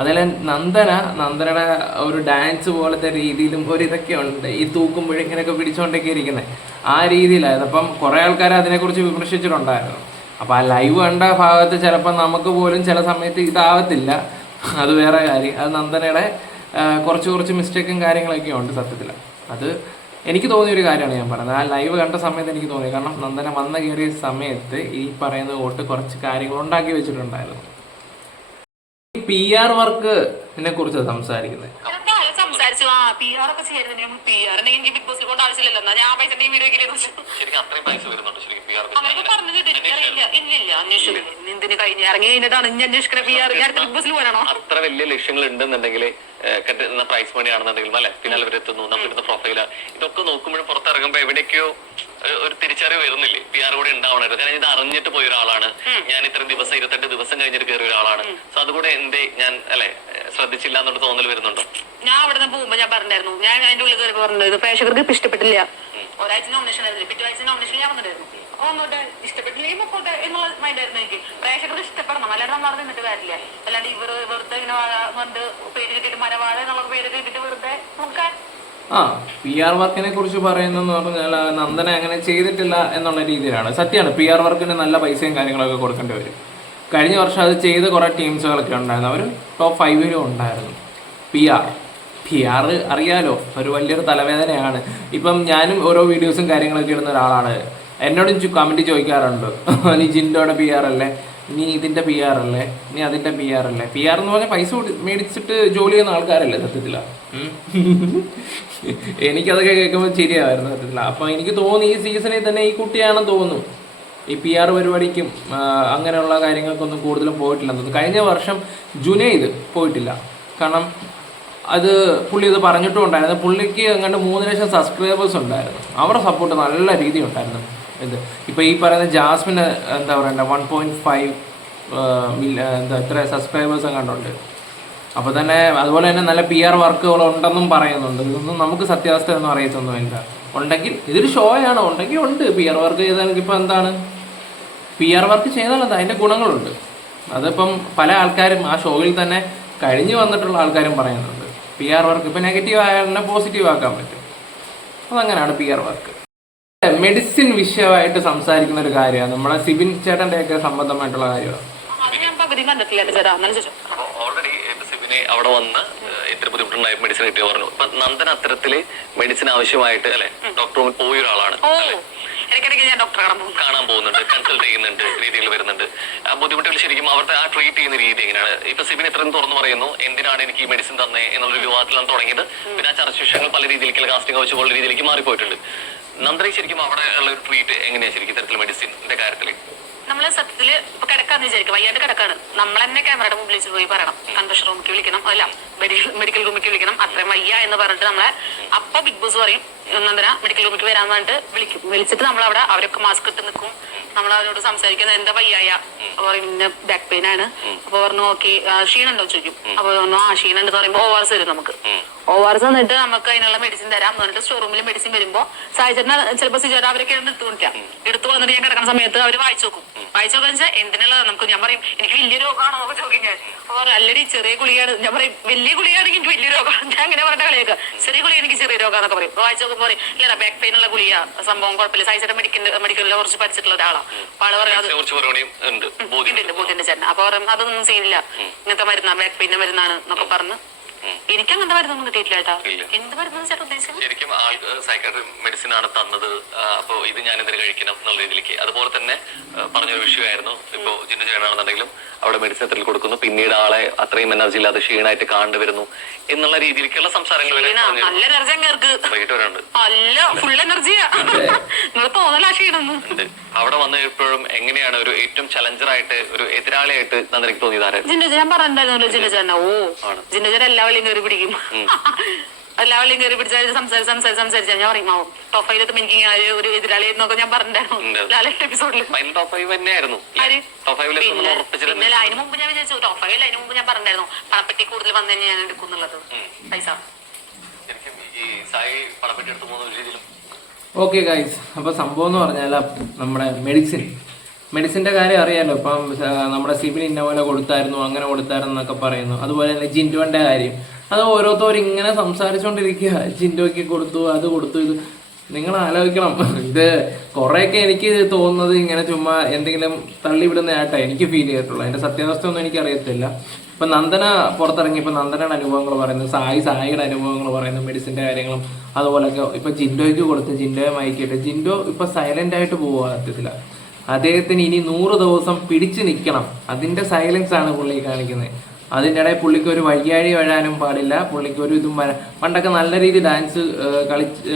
അതേപോലെ നന്ദന നന്ദനയുടെ ഒരു ഡാൻസ് പോലത്തെ രീതിയിലും ഒരു ഇതൊക്കെ ഉണ്ട്. ഈ തൂക്കുമ്പോഴിങ്ങനെയൊക്കെ പിടിച്ചുകൊണ്ടൊക്കെ ഇരിക്കുന്നത് ആ രീതിയിലായിരുന്നു. അപ്പം കുറേ ആൾക്കാർ അതിനെക്കുറിച്ച് വിമർശിച്ചിട്ടുണ്ടായിരുന്നു. അപ്പോൾ ആ ലൈവ് കണ്ട ഭാഗത്ത് ചിലപ്പോൾ നമുക്ക് പോലും ചില സമയത്ത് ഇതാവത്തില്ല. അത് വേറെ കാര്യം. അത് നന്ദനയുടെ കുറച്ച് കുറച്ച് മിസ്റ്റേക്കും കാര്യങ്ങളൊക്കെ ഉണ്ട് സത്യത്തിൽ അത് എനിക്ക് തോന്നിയ ഒരു കാര്യമാണ് ഞാൻ പറയുന്നത് ആ ലൈവ് കണ്ട സമയത്ത് എനിക്ക് തോന്നി കാരണം നന്ദന വന്ന കയറിയ സമയത്ത് ഈ പറയുന്ന വോട്ട് കുറച്ച് കാര്യങ്ങൾ ഉണ്ടാക്കി വെച്ചിട്ടുണ്ടായിരുന്നു. പി ആർ വർക്കിനെ കുറിച്ച് സംസാരിക്കുന്നത്. ഇതൊക്കെ ഇല്ലില്ല അന്വേഷിച്ചു എന്തിന് കഴിഞ്ഞ്? ഇറങ്ങി കഴിഞ്ഞിട്ടാണ് ഇനി അന്വേഷിക്കണ. പി ആർ ഞാൻ ബിഗ് ബോസിൽ പോകണോ അത്ര വലിയ ലക്ഷ്യങ്ങൾ ഉണ്ടെന്നുണ്ടെങ്കിൽ കെട്ടുന്ന പ്രൈസ് മണി ആണെന്നുണ്ടെങ്കിൽ അല്ലെ? ഫിനാൽ വരെത്തുന്നു നമ്മളിടുന്ന പ്രൊഫൈൽ ഇതൊക്കെ നോക്കുമ്പോഴും പുറത്തിറങ്ങുമ്പോ എവിടേക്കോ ഒരു- തിരിച്ചറിവ് വരുന്നില്ലേ? പി ആർ കൂടെ ഉണ്ടാവണമായിരുന്നു കാരണം ഇത് അറിഞ്ഞിട്ട് പോയ ഒരാളാണ്. ഞാൻ ഇത്ര ദിവസം ഇരുപത്തെട്ട് ദിവസം കഴിഞ്ഞിട്ട് കയറിയ ഒരാളാണ്. സോ അതുകൂടെ എന്തേ ഞാൻ അല്ലെ ശ്രദ്ധിച്ചില്ല എന്നുള്ള തോന്നൽ വരുന്നുണ്ടോ? ഞാൻ അവിടെ നിന്ന് പോകുമ്പോ ഞാൻ പറഞ്ഞായിരുന്നു ഞാൻ അതിന്റെ ഉള്ളിൽ കയറി പറഞ്ഞത് പ്രേക്ഷകർക്ക് ഇഷ്ടപ്പെട്ടില്ല. ഒരാഴ്ച നോമിനേഷൻ ആയിരുന്നു. പിറ്റേ ആഴ്ച നോമിനേഷൻ ഞാൻ വന്നിട്ടായിരുന്നു അപ്പൊ ഇഷ്ടപ്പെട്ടില്ല പൊക്കോട്ടെ എന്നുള്ള മൈൻഡ് ആയിരുന്നു എനിക്ക്. പ്രേക്ഷകർ ഇഷ്ടപ്പെടണം. അല്ലാണ്ട് നമ്മൾ അവിടെ നിന്നിട്ട് കാര്യമില്ല. അല്ലാണ്ട് ഇവർ വെറുതെ ഇങ്ങനെ വാഴ കൊണ്ട് പേര് കിട്ടിയിട്ട് മരവാഴ എന്നുള്ള പേര് കിട്ടിയിട്ട് വെറുതെ നോക്കാൻ. ആ പി ആർ വർക്കിനെ കുറിച്ച് പറയുന്നതെന്ന് പറഞ്ഞാൽ നന്ദന അങ്ങനെ ചെയ്തിട്ടില്ല എന്നുള്ള രീതിയിലാണ്. സത്യമാണ് പി ആർ വർക്കിന് നല്ല പൈസയും കാര്യങ്ങളൊക്കെ കൊടുക്കേണ്ടി വരും. കഴിഞ്ഞ വർഷം അത് ചെയ്ത കുറേ ടീംസുകളൊക്കെ ഉണ്ടായിരുന്നു. അവർ ടോപ്പ് ഫൈവിലും ഉണ്ടായിരുന്നു. പി ആർ പി ആർ അറിയാലോ ഒരു വലിയൊരു തലവേദനയാണ്. ഇപ്പം ഞാനും ഓരോ വീഡിയോസും കാര്യങ്ങളൊക്കെ ഇടുന്ന ഒരാളാണ്. എന്നോടും കമന്റ് ചോദിക്കാറുണ്ട്. നീ ജിൻഡോയുടെ പി ആർ അല്ലേ? നീ ഇതിന്റെ പി ആർ അല്ലേ? നീ അതിന്റെ പി ആർ അല്ലേ? പി ആർ എന്ന് പറഞ്ഞാൽ പൈസ മേടിച്ചിട്ട് ജോലി ചെയ്യുന്ന ആൾക്കാരല്ലേ സത്യത്തില? എനിക്കതൊക്കെ കേൾക്കുമ്പോൾ ശരിയായിരുന്നു സത്യത്തില. അപ്പം എനിക്ക് തോന്നി ഈ സീസണിൽ തന്നെ ഈ കുട്ടിയാണെന്ന് തോന്നുന്നു. ഈ പി ആർ പരിപാടിക്കും അങ്ങനെയുള്ള കാര്യങ്ങൾക്കൊന്നും കൂടുതലും പോയിട്ടില്ലെന്ന് തോന്നുന്നു. കഴിഞ്ഞ വർഷം ജുനൈദ് പോയിട്ടില്ല. കാരണം അത് പുള്ളി ഇത് പറഞ്ഞിട്ടും ഉണ്ടായിരുന്നു. പുള്ളിക്ക് അങ്ങോട്ട് മൂന്ന് ലക്ഷം സബ്സ്ക്രൈബേഴ്സ് ഉണ്ടായിരുന്നു. അവരുടെ സപ്പോർട്ട് നല്ല രീതി ഉണ്ടായിരുന്നു. ഇത്. ഇപ്പോൾ ഈ പറയുന്ന ജാസ്മിന് എന്താ പറയണ്ട വൺ പോയിന്റ് ഫൈവ് എന്താ ഇത്ര സബ്സ്ക്രൈബേഴ്സ് കണ്ടുണ്ട് അപ്പോൾ തന്നെ അതുപോലെ തന്നെ നല്ല പി ആർ വർക്കുകൾ ഉണ്ടെന്നും പറയുന്നുണ്ട്. ഇതൊന്നും നമുക്ക് സത്യാവസ്ഥ ഒന്നും അറിയത്തൊന്നുമില്ല. ഉണ്ടെങ്കിൽ ഇതൊരു ഷോയാണ് ഉണ്ടെങ്കിൽ ഉണ്ട്. പി ആർ വർക്ക് ചെയ്താൽ ഇപ്പോൾ എന്താണ്? പി ആർ വർക്ക് ചെയ്താൽ അതിന്റെ ഗുണങ്ങളുണ്ട്. അതിപ്പം പല ആൾക്കാരും ആ ഷോയിൽ തന്നെ കഴിഞ്ഞു വന്നിട്ടുള്ള ആൾക്കാരും പറയുന്നുണ്ട്. പി ആർ വർക്ക് ഇപ്പോൾ നെഗറ്റീവ് ആയാലും പോസിറ്റീവ് ആക്കാൻ പറ്റും. അതങ്ങനെയാണ് പി ആർ വർക്ക് മെഡിസിൻ വിഷയമായിട്ട് സംസാരിക്കുന്ന ഒരു കാര്യമാണ്. നമ്മളെ സിബിൻ ചേട്ടന്റെ ഒക്കെ സംബന്ധമായിട്ടുള്ള കാര്യമാണ്. ഓൾറെഡി സിബിനെ അവിടെ വന്ന് ഇത്ര ബുദ്ധിമുട്ടുണ്ടായി മെഡിസിൻ കിട്ടിയ പറഞ്ഞു. അപ്പൊ നന്ദൻ അത്തരത്തിൽ മെഡിസിൻ ആവശ്യമായിട്ട് അല്ലെ? ഡോക്ടർ പോയി പോയ ഒരാളാണ്. ഓ ഇടയ്ക്കിടയ്ക്ക് ഞാൻ ഡോക്ടറെ കാണാൻ പോകും കാണാൻ പോകുന്നുണ്ട് കൺസൾട്ട് ചെയ്യുന്നുണ്ട് രീതികൾ വരുന്നുണ്ട്. ആ ബുദ്ധിമുട്ടുകൾ ശരിക്കും അവരുടെ ആ ട്രീറ്റ് ചെയ്യുന്ന രീതി എങ്ങനെയാണ്? ഇപ്പൊ സിബിൻ എത്രയും തുറന്നു പറയുന്നു എന്തിനാണ് എനിക്ക് ഈ മെഡിസിൻ തന്നെ എന്നുള്ളൊരു വിവാദത്തിലാണ് തുടങ്ങിയത്. പിന്നെ ആ ചർച്ച വിഷയങ്ങൾ പല രീതിയിലേക്ക് കാസ്റ്റിംഗ് വെച്ച് പോലുള്ള രീതിയിലേക്ക് മാറിപ്പോയിട്ടുണ്ട്. നന്ദന ശരിക്കും അവിടെ ഉള്ള ഒരു ട്രീറ്റ് എങ്ങനെയാണ് ശരിക്കും ഇത്തരത്തിൽ മെഡിസിന്റെ കാര്യത്തിൽ നമ്മൾ സത്യത്തിൽ ഇപ്പൊ കിടക്കാന്ന് വിചാരിക്കും. വയ്യാണ്ട് കിടക്കാണ്. നമ്മൾ തന്നെ ക്യാമറയുടെ മുമ്പിൽ പോയി പറയണം. കൺവെഷൻ റൂമിലേക്ക് വിളിക്കണം. അല്ല മെഡിക്കൽ റൂമിലേക്ക് വിളിക്കണം. അത്രയും വയ്യ എന്ന് പറഞ്ഞിട്ട് നമ്മളെ അപ്പൊ ബിഗ് ബോസ് പറയും നന്ദന മെഡിക്കൽ റൂമിലേക്ക് വരാൻ പറഞ്ഞിട്ട് വിളിക്കും. വിളിച്ചിട്ട് നമ്മൾ അവിടെ അവരൊക്കെ മാസ്ക് ഇട്ട് നിൽക്കും. നമ്മൾ അവരോട് സംസാരിക്കുന്നത് എന്താ വയ്യായ? അപ്പൊ പറയും ഇന്ന ബാക്ക് പെയിൻ ആണ്. അപ്പൊ പറഞ്ഞു ഓക്കെ ക്ഷീണുണ്ടോ? ചോദിക്കും. അപ്പൊ പറഞ്ഞു ആ ക്ഷീണുണ്ട് പറയുമ്പോൾ ഓ ആർ വരും നമുക്ക്. ഓ ആർ തന്നിട്ട് നമുക്ക് അതിനുള്ള മെഡിസിൻ തരാം എന്ന് പറഞ്ഞിട്ട് സ്റ്റോർ റൂമിൽ മെഡിസിൻ വരുമ്പോ സാഹചര്യം ചിലപ്പോൾ സിജോട്ട് അവരൊക്കെ എടുത്തു കൊണ്ടിരിക്കാം എടുത്തു വന്നിട്ട് ഞാൻ കിടക്കുന്ന സമയത്ത് അവർ വായിച്ചു നോക്കും. വായിച്ചു നോക്കുക വെച്ചാൽ എന്തിനുള്ളത്? നമുക്ക് ഞാൻ പറയും എനിക്ക് വലിയ രോഗമാണോ? എന്നൊക്കെ ചോദിക്കും അപ്പൊ അല്ലടി ചെറിയ ഗുളികയാണ്. ഞാൻ പറയും വലിയ ഗുളിയാണെങ്കിൽ എനിക്ക് വലിയ രോഗമാണ് ഞാൻ അങ്ങനെ പറഞ്ഞ കളിയൊക്കെ. ചെറിയ ഗുളിയ എനിക്ക് ചെറിയ രോഗമാന്നൊക്കെ പറയും. അപ്പൊ വായിച്ചു നോക്കുമ്പോൾ പറയും ഇല്ല ബാക്ക് പെയിൻ ഉള്ള ഗുളിയ സംഭവം കുഴപ്പമില്ല. സൈസിന്റെ മെഡിക്കൽ മെഡിക്കലിനെ കുറിച്ച് പഠിച്ചിട്ടുള്ള ഒരാളാണ് അപ്പൊ ആൾ പറയും അത് കുറച്ച് പരിപാടിയും ഉണ്ട്. ബോധ്യം. ഉണ്ട് ബോധ്യന്റെ ചേട്ടൻ അപ്പൊ പറയും അതൊന്നും സീനില്ല. ഇങ്ങനത്തെ മരുന്നാ ബാക്ക് പെയിന്റെ മരുന്നാണ് എന്നൊക്കെ പറഞ്ഞ് എനിക്ക് അങ്ങനത്തെ മരുന്നൊന്നും കിട്ടിയിട്ടില്ല ചേട്ടാ. എന്ത് മരുന്ന് ചേട്ടാ ഉദ്ദേശിച്ചത്? ശരിക്കും സൈക്കാട്രി മെഡിസിൻ ആണ് തന്നത്. അപ്പോൾ ഇത് ഞാൻ എന്തിനു കഴിക്കണം എന്നുള്ള രീതിയിലേക്ക്. അതുപോലെ തന്നെ പറഞ്ഞൊരു വിഷയമായിരുന്നു. ഇപ്പോ ജിന്നു ചെയ്യണമെന്നുണ്ടെങ്കിലും അവിടെ മെഡിസിൻ എത്ര കൊടുക്കുന്നു. പിന്നീട് ആളെ അത്രയും എനർജി ഇല്ലാതെ ക്ഷീണായിട്ട് കാണേണ്ടി വരുന്നു എന്നുള്ള രീതിയിലേക്കുള്ള സംസാരങ്ങൾ. നല്ല എനർജി അല്ല ഫുൾ എനർജിയാ നിങ്ങൾ തോന്നലാ ക്ഷീണെന്ന് അവിടെ വന്ന് എപ്പോഴും എങ്ങനെയാണ് ഒരു ഏറ്റവും ചലഞ്ചർ ആയിട്ട് ഒരു എതിരാളിയായിട്ട് നന്ദനക്ക് തോന്നിയത് ആരായിരുന്നു? ജിന്റെ ഞാൻ പറഞ്ഞിട്ടുണ്ടായിരുന്നല്ലോ ജിന്റെ ഓ ചേട്ടൻ എല്ലാ വള്ളിയും കയറി പിടിക്കും. എല്ലാ വള്ളിയും കയറി പിടിച്ചാൽ സംസാരിച്ച് സംസാരിച്ച് സംസാരിച്ചാൽ ഞാൻ പറയും ആവും ടോപ്പ് ഫൈവിലെത്തുമ്പോൾ എനിക്ക് ഒരു- എതിരാളി എന്നൊക്കെ ഞാൻ. പറഞ്ഞിട്ടുണ്ടായിരുന്നു. എപ്പിസോഡിൽ ടോപ്പ് ഫൈവ് തന്നെയായിരുന്നു. പിന്നെ അതിന് മുമ്പ് ഞാൻ വിചാരിച്ചു ടോപ്പ് ഫൈവ് അതിന് മുമ്പ് ഞാൻ പറഞ്ഞിട്ടുണ്ടായിരുന്നു പണപ്പെട്ടി കൂടുതൽ വന്നു തന്നെ ഞാൻ എടുക്കുന്നുള്ളത് പൈസ. ഓക്കെ ഗൈസ് അപ്പൊ സംഭവം എന്ന് പറഞ്ഞാൽ നമ്മുടെ മെഡിസിൻ. മെഡിസിന്റെ കാര്യം അറിയാലോ. ഇപ്പം നമ്മുടെ സിബിൻ ഇന്ന പോലെ കൊടുത്തായിരുന്നു അങ്ങനെ കൊടുത്തായിരുന്നു എന്നൊക്കെ പറയുന്നു. അതുപോലെ തന്നെ ജിൻഡോന്റെ കാര്യം. അത് ഓരോരുത്തരും ഇങ്ങനെ സംസാരിച്ചുകൊണ്ടിരിക്കുക ജിൻഡോയ്ക്ക് കൊടുത്തു അത് കൊടുത്തു ഇത്. നിങ്ങൾ ആലോചിക്കണം. ഇത് കുറേയൊക്കെ എനിക്ക് തോന്നുന്നത് ഇങ്ങനെ ചുമ്മാ എന്തെങ്കിലും തള്ളിവിടുന്ന ആയിട്ടാണ് എനിക്ക് ഫീൽ ചെയ്തിട്ടുള്ളൂ അതിന്റെ സത്യാവസ്ഥ ഒന്നും എനിക്ക് അറിയത്തില്ല. ഇപ്പം നന്ദന പുറത്തിറങ്ങിയപ്പോൾ നന്ദനയുടെ അനുഭവങ്ങൾ പറയുന്നു സായി സായിയുടെ അനുഭവങ്ങൾ പറയുന്നു മെഡിസിന്റെ കാര്യങ്ങളും. അതുപോലൊക്കെ ഇപ്പം ജിൻഡോയ്ക്ക് കൊടുത്ത് ജിൻഡോയെ മയക്കിയിട്ട്. ജിൻഡോ ഇപ്പം സൈലന്റ് ആയിട്ട് സത്യത്തില. അദ്ദേഹത്തിന് ഇനി നൂറ് ദിവസം പിടിച്ചു നിൽക്കണം. അതിന്റെ സൈലൻസ് ആണ് പുള്ളി കാണിക്കുന്നത്. അതിന്റെ ഇടയിൽ പുള്ളിക്ക് ഒരു വഴിയാഴി വരാനും പാടില്ല. പുള്ളിക്ക് ഒരു ഇതും പണ്ടൊക്കെ നല്ല രീതിയിൽ ഡാൻസ് കളിച്ച്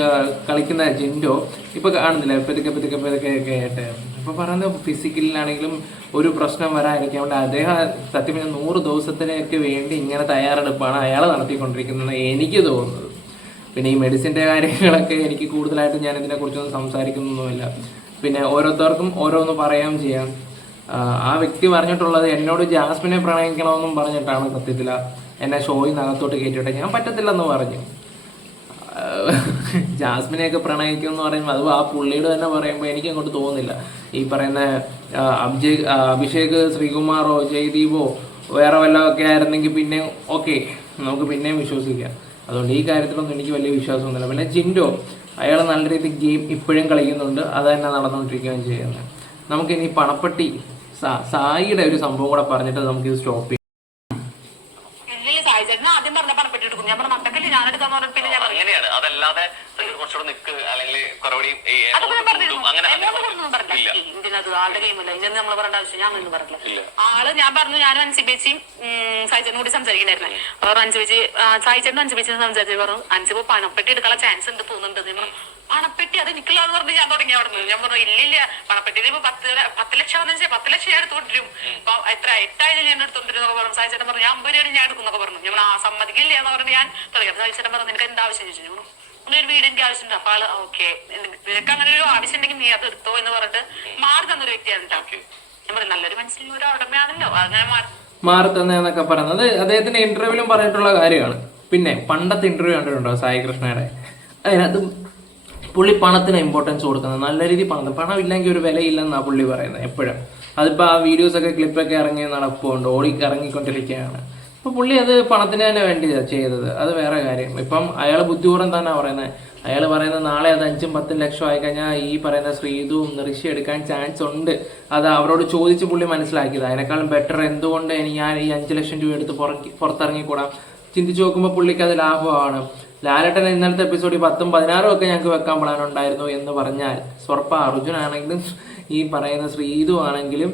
കളിക്കുന്ന ജിൻഡോ ഇപ്പൊ കാണുന്നില്ല. പെതുക്കെ പെതുക്കെ പെതുക്കെ ഒക്കെ ആയിട്ട്. ഇപ്പൊ പറയുന്നത് ഫിസിക്കലിലാണെങ്കിലും ഒരു പ്രശ്നം വരാതിരിക്കാൻ വേണ്ടി അദ്ദേഹം സത്യം പറഞ്ഞാൽ നൂറ് ദിവസത്തിനൊക്കെ വേണ്ടി ഇങ്ങനെ തയ്യാറെടുപ്പാണ് അയാൾ നടത്തിക്കൊണ്ടിരിക്കുന്നത് എനിക്ക് തോന്നുന്നത്. പിന്നെ ഈ മെഡിസിന്റെ കാര്യങ്ങളൊക്കെ എനിക്ക് കൂടുതലായിട്ട് ഞാൻ ഇതിനെക്കുറിച്ചൊന്നും സംസാരിക്കുന്നൊന്നുമില്ല. പിന്നെ ഓരോരുത്തർക്കും ഓരോന്ന് പറയാം ചെയ്യാം. ആ, വ്യക്തി പറഞ്ഞിട്ടുള്ളത് എന്നോട് ജാസ്മിനെ പ്രണയിക്കണമെന്നും പറഞ്ഞിട്ടാണ് സത്യത്തിൽ എന്നെ ഷോയിൽ അകത്തോട്ട് കയറ്റിയിട്ട് ഞാൻ പറ്റത്തില്ലെന്ന് പറഞ്ഞു. ജാസ്മിനെയൊക്കെ പ്രണയിക്കും എന്ന് പറയുമ്പോൾ അത് ആ പുള്ളിയുടെ തന്നെ പറയുമ്പോൾ എനിക്ക് അങ്ങോട്ട് തോന്നുന്നില്ല. ഈ പറയുന്ന അഭിഷേക് അഭിഷേക് ശ്രീകുമാറോ ജയ്ദീപോ വേറെ വല്ലതൊക്കെ ആയിരുന്നെങ്കിൽ പിന്നെ ഓക്കെ നമുക്ക് പിന്നെയും വിശ്വസിക്കാം. അതുകൊണ്ട് ഈ കാര്യത്തിലൊന്നും എനിക്ക് വലിയ വിശ്വാസമൊന്നുമില്ല. പിന്നെ ജിൻഡോ അയാൾ നല്ല രീതിയിൽ ഗെയിം ഇപ്പോഴും കളിക്കുന്നുണ്ട്. അത് തന്നെ നടന്നുകൊണ്ടിരിക്കുകയും ചെയ്യുന്നത് നമുക്കിനി പണപ്പെട്ടി സായിയുടെ ഒരു സംഭവം കൂടെ പറഞ്ഞിട്ട് നമുക്ക് സ്റ്റോപ്പ് ചെയ്യാം ഇല്ലില്ല സായി ചേട്ടൻ ആദ്യം പറഞ്ഞ പണപ്പെട്ടി എടുക്കും ഞാൻ പറഞ്ഞ മട്ടക്കല്ലേ ഞാൻ എടുക്കാന്ന് പറഞ്ഞിട്ട് പിന്നെ ഞാൻ പറഞ്ഞു അങ്ങനെയാണ് അതല്ലാതെ സജീർ കുറച്ചുകൂടെ നിക്ക് അല്ലെങ്കിൽ കുറവുകൂടി ഈ അതൊക്കെ ഞാൻ പറഞ്ഞിരുന്നു അങ്ങനെ എന്നോട് ഒന്നും പറഞ്ഞില്ല ഇല്ല. ഇതിനകത്ത് ആളുടെ ഗെയിമല്ല ഇതിന് നമ്മൾ പറയേണ്ട ആവശ്യം ഞാൻ ഒന്നും പറഞ്ഞില്ല ഇല്ല. ആൾ ഞാൻ പറഞ്ഞു ഞാനും അൻസിബേച്ചിയും സായിച്ചേനും കൂടി സംസാരിക്കണ്ടായിരുന്നേ അവർ അൻസിബേച്ചി സായിച്ചേട്ടനും അൻസിബേച്ചിയും സംസാരിച്ചു പറഞ്ഞു അനുസരിച്ച് പണപ്പെട്ടി എടുക്കാനുള്ള ചാൻസ് ഉണ്ട് തോന്നുന്നുണ്ട് പണപ്പെട്ടി? അത് എനിക്കുള്ളതെന്ന് പറഞ്ഞ് ഞാൻ തുടങ്ങി അവിടെ നിന്ന്. ഞാൻ പറഞ്ഞു ഇല്ലില്ല പണപ്പെട്ടി ഇപ്പൊ പത്ത് പത്ത് ലക്ഷം ആണെന്ന് വെച്ചാൽ പത്ത് ലക്ഷം ഞാൻ എടുത്തോണ്ടിരും അപ്പൊ എത്ര എട്ടായാലും ഞാൻ എടുത്തോണ്ടിരും എന്നൊക്കെ പറഞ്ഞു. സായിച്ചേട്ടൻ പറഞ്ഞു ഞാൻ അമ്പത് രൂപ ഞാൻ എടുക്കുന്നൊക്കെ പറഞ്ഞു. ഞാൻ ആ സമ്മതിക്കില്ല എന്ന് പറഞ്ഞു ഞാൻ തുടങ്ങി. അപ്പൊ സായിച്ചേട്ടൻ പറഞ്ഞു നിനക്ക് എന്താവശ്യം? ചോദിച്ചു. ഞാൻ ഒരു വീട് എനിക്ക് ആവശ്യമുണ്ട്. അപ്പൊ ആൾ ഓക്കെ. നിനക്ക് അങ്ങനെ ഒരു ആവശ്യം ഉണ്ടെങ്കിൽ നീ അത് എടുത്തോ എന്ന് പറഞ്ഞിട്ട് മാറി തന്നൊരു വ്യക്തിയാണ് കേട്ടോ. ഞാൻ പറഞ്ഞു നല്ലൊരു മനസ്സിലുള്ള ഒരു ഉടമയാണല്ലോ അങ്ങനെ മാറി. മാറി തന്നെന്നൊക്കെ പറയുന്നത്. അദ്ദേഹത്തിന്റെ ഇന്റർവ്യൂലും പറഞ്ഞിട്ടുള്ള കാര്യമാണ് പിന്നെ പണ്ടത്തെ ഇന്റർവ്യൂ കണ്ടിട്ടുണ്ടോ സായി കൃഷ്ണയുടെ അതിനകത്ത് പുള്ളി പണത്തിന് ഇമ്പോർട്ടൻസ് കൊടുക്കുന്നത്. നല്ല രീതിയിൽ പണം പണം ഇല്ലെങ്കിൽ ഒരു വിലയില്ലെന്നാണ് പുള്ളി പറയുന്നത് എപ്പോഴും. അതിപ്പോൾ ആ വീഡിയോസ് വീഡിയോസൊക്കെ ക്ലിപ്പൊക്കെ ഇറങ്ങി നടപ്പുണ്ട്. ഓടി ഇറങ്ങിക്കൊണ്ടിരിക്കുകയാണ് അപ്പോൾ പുള്ളി അത് പണത്തിന് തന്നെ വേണ്ടി ചെയ്തത്. അത് വേറെ കാര്യം. ഇപ്പം അയാൾ ബുദ്ധിപൂർവം തന്നെ പറയുന്നത് അയാൾ പറയുന്നത് നാളെ അത് അഞ്ചും പത്തും ലക്ഷം ആയി കഴിഞ്ഞാൽ ഈ പറയുന്ന ശ്രീതുവും ഋഷി എടുക്കാൻ ചാൻസ് ഉണ്ട്. അത് അവരോട് ചോദിച്ച് പുള്ളി മനസ്സിലാക്കിയത്. അതിനേക്കാളും ബെറ്റർ എന്തുകൊണ്ട് ഞാൻ ഈ അഞ്ച് ലക്ഷം രൂപ എടുത്ത് പുറക്കി പുറത്തിറങ്ങിക്കൂടാം? ചിന്തിച്ച് നോക്കുമ്പോൾ പുള്ളിക്ക് അത് ലാഭമാണ്. ലാലേട്ടൻ ഇന്നലത്തെ എപ്പിസോഡിൽ പത്തും പതിനാറും ഒക്കെ ഞങ്ങൾക്ക് വെക്കാൻ പ്ലാൻ ഉണ്ടായിരുന്നു എന്ന് പറഞ്ഞാൽ സ്വർപ്പ അർജുൻ ആണെങ്കിലും ഈ പറയുന്ന ശ്രീതു ആണെങ്കിലും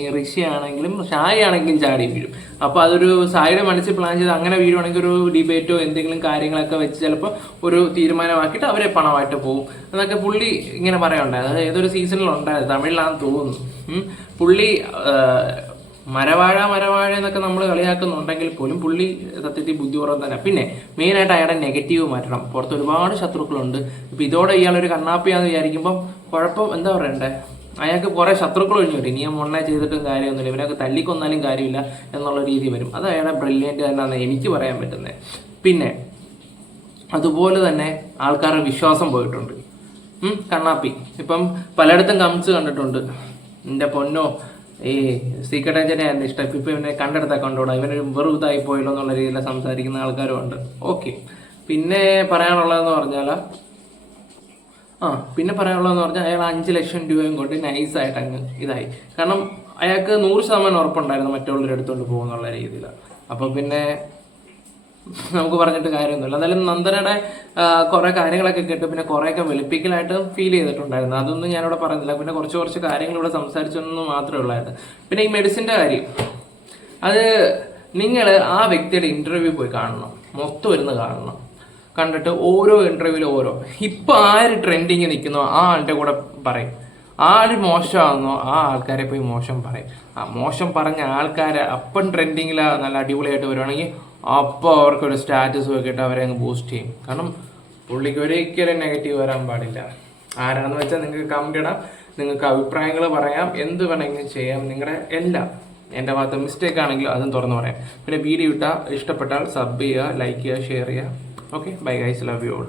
ഈ ഋഷി ആണെങ്കിലും ഷായി ആണെങ്കിലും ചാടി വീഴും. അപ്പോൾ അതൊരു സായിയുടെ മനസ്സിൽ പ്ലാൻ ചെയ്ത് അങ്ങനെ വീഴുവാണെങ്കിൽ ഒരു ഡിബേറ്റോ എന്തെങ്കിലും കാര്യങ്ങളൊക്കെ വെച്ച് ചിലപ്പോൾ ഒരു തീരുമാനമാക്കിയിട്ട് അവരെ പണമായിട്ട് പോകും എന്നൊക്കെ പുള്ളി ഇങ്ങനെ പറയുണ്ടായത് അതായത് ഏതൊരു സീസണിലുണ്ടായത് തമിഴിലാണെന്ന് തോന്നുന്നു. പുള്ളി മരവാഴ മരവാഴ എന്നൊക്കെ നമ്മൾ കളിയാക്കുന്നുണ്ടെങ്കിൽ പോലും പുള്ളി സത്യത്തിൽ ബുദ്ധിപൂർവം തന്നെ. പിന്നെ മെയിനായിട്ട് അയാളെ നെഗറ്റീവ് മാറ്റണം പുറത്ത് ഒരുപാട് ശത്രുക്കളുണ്ട്. ഇപ്പം ഇതോടെ ഇയാളൊരു കണ്ണാപ്പിയാന്ന് വിചാരിക്കുമ്പം കുഴപ്പം എന്താ പറയണ്ടേ? അയാൾക്ക് കുറേ ശത്രുക്കൾ ഒഴിഞ്ഞു വരും ഇനി മൊണ്ണ ചെയ്തിട്ടും കാര്യമൊന്നുമില്ല. ഇവരൊക്കെ തല്ലിക്കൊന്നാലും കാര്യമില്ല എന്നുള്ള രീതി വരും. അത് അയാളെ ബ്രില്യന്റ് തന്നെയാണ് എനിക്ക് പറയാൻ പറ്റുന്നത്. പിന്നെ അതുപോലെ തന്നെ ആൾക്കാരുടെ വിശ്വാസം പോയിട്ടുണ്ട്. കണ്ണാപ്പി. ഇപ്പം പലയിടത്തും കമൻസ് കണ്ടിട്ടുണ്ട്. എന്റെ പൊന്നോ ഈ സീക്രട്ട് ഏജനെ ആയിരുന്നു ഇഷ്ടം ഇപ്പം ഇവനെ കണ്ടെടുത്താൽ കണ്ടോടാ ഇവന് വെറും ഇതായി പോയല്ലോ എന്നുള്ള രീതിയിൽ സംസാരിക്കുന്ന ആൾക്കാരും ഉണ്ട്. ഓക്കെ പിന്നെ പറയാനുള്ളതെന്ന് പറഞ്ഞാൽ ആ പിന്നെ പറയാനുള്ളതെന്ന് പറഞ്ഞാൽ അയാൾ അഞ്ച് ലക്ഷം രൂപയും കൊണ്ട് നൈസായിട്ട് അങ്ങ് ഇതായി. കാരണം അയാൾക്ക് നൂറ് ശതമാനം ഉറപ്പുണ്ടായിരുന്നു മറ്റുള്ളവരുടെ എടുത്തുകൊണ്ട് പോകുന്നുള്ള രീതിയിൽ അപ്പോൾ പിന്നെ നമുക്ക് പറഞ്ഞിട്ട് കാര്യമൊന്നുമില്ല. എന്തായാലും നന്ദനയുടെ കുറേ കാര്യങ്ങളൊക്കെ കേട്ട് പിന്നെ കുറേയൊക്കെ വെളുപ്പിക്കലായിട്ട് ഫീൽ ചെയ്തിട്ടുണ്ടായിരുന്നു. അതൊന്നും ഞാനിവിടെ പറഞ്ഞില്ല. പിന്നെ കുറച്ച് കുറച്ച് കാര്യങ്ങൾ ഇവിടെ സംസാരിച്ചൊന്നും മാത്രമേ ഉള്ളായിരുന്നു. പിന്നെ ഈ മെഡിസിന്റെ കാര്യം. അത് നിങ്ങൾ ആ വ്യക്തിയുടെ ഇന്റർവ്യൂ പോയി കാണണം. മൊത്തം ഇരുന്ന് കാണണം. കണ്ടിട്ട് ഓരോ ഇന്റർവ്യൂവിലും ഓരോ. ഇപ്പൊ ആര് ട്രെൻഡിങ് നിൽക്കുന്നോ ആ ആളുടെ കൂടെ പറയും. ആര് മോശമാകുന്നോ ആ ആൾക്കാരെ പോയി മോശം പറയും. ആ മോശം പറഞ്ഞ ആൾക്കാരെ അപ്പം ട്രെൻഡിങ്ങിൽ നല്ല അടിപൊളിയായിട്ട് വരുവാണെങ്കിൽ അപ്പോൾ അവർക്കൊരു സ്റ്റാറ്റസ് നോക്കിയിട്ട് അവരെ അങ്ങ് ബൂസ്റ്റ് ചെയ്യും. കാരണം പുള്ളിക്ക് ഒരിക്കലും നെഗറ്റീവ് വരാൻ പാടില്ല. ആരാണെന്ന് വെച്ചാൽ നിങ്ങൾക്ക് കമന്റ് ഇടാം നിങ്ങൾക്ക് അഭിപ്രായങ്ങൾ പറയാം എന്ത് വേണമെങ്കിലും ചെയ്യാം. നിങ്ങളുടെ എല്ലാം എന്റെ ഭാഗത്ത് മിസ്റ്റേക്ക് ആണെങ്കിലും അതും തുറന്നു പറയാം. പിന്നെ വീഡിയോ ഇട്ടാൽ ഇഷ്ടപ്പെട്ടാൽ സബ് ചെയ്യുക ലൈക്ക് ചെയ്യുക ഷെയർ ചെയ്യുക. Okay bye guys love you all